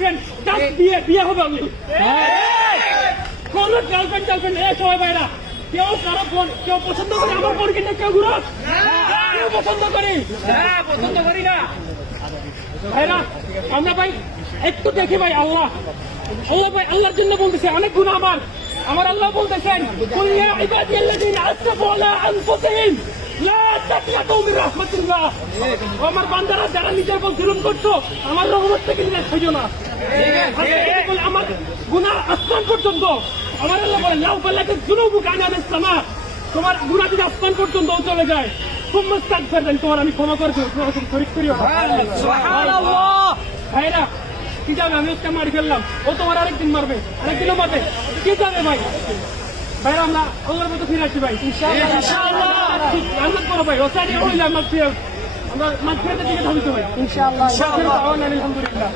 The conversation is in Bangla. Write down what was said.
গার্লফ্রেন্ড বিয়ে হবে আমি কোন গার্লফ্রেন্ড সবাই ভাইরা কেউ কারো ফোন কেউ পছন্দ করে আমার ফোন কিনে কেউ ঘুরো কেউ পছন্দ করি না ভাইরা আমরা ভাই একটু দেখি ভাই আল্লাহ ভাই আল্লাহর জন্য বলতেছে অনেক গুণ আমার আল্লাহ বলতেছেন আমার বান্দারা যারা নিজের উপর জুলুম করছো আমার রহমত থেকে নিজের খুঁজো না আমার গুনাহ আসমান পর্যন্ত আমার আল্লাহ বলেন লাউ বালাকে জুলুম কানাবে সামা তোমার গুনাহ যদি আসমান পর্যন্ত চলে যায় খুব মুস্তাক করবেন তোমার আমি ক্ষমা করে দেবো শরীর করিও সুবহানাল্লাহ ভাইরা কি যাবে আমি ওকে মারি ফেললাম ও তোমার আরেকদিনও মারবে কি যাবে ভাই ভাইরা আমরা আল্লাহর মতো ফিরে আসি ভাই ইনশাআল্লাহ আল্লাহ করো ভাই ওসানি হইলে আমরা মাগফিরাতের দিকে ধাবিত ভাই ইনশাআল্লাহ আলহামদুলিল্লাহ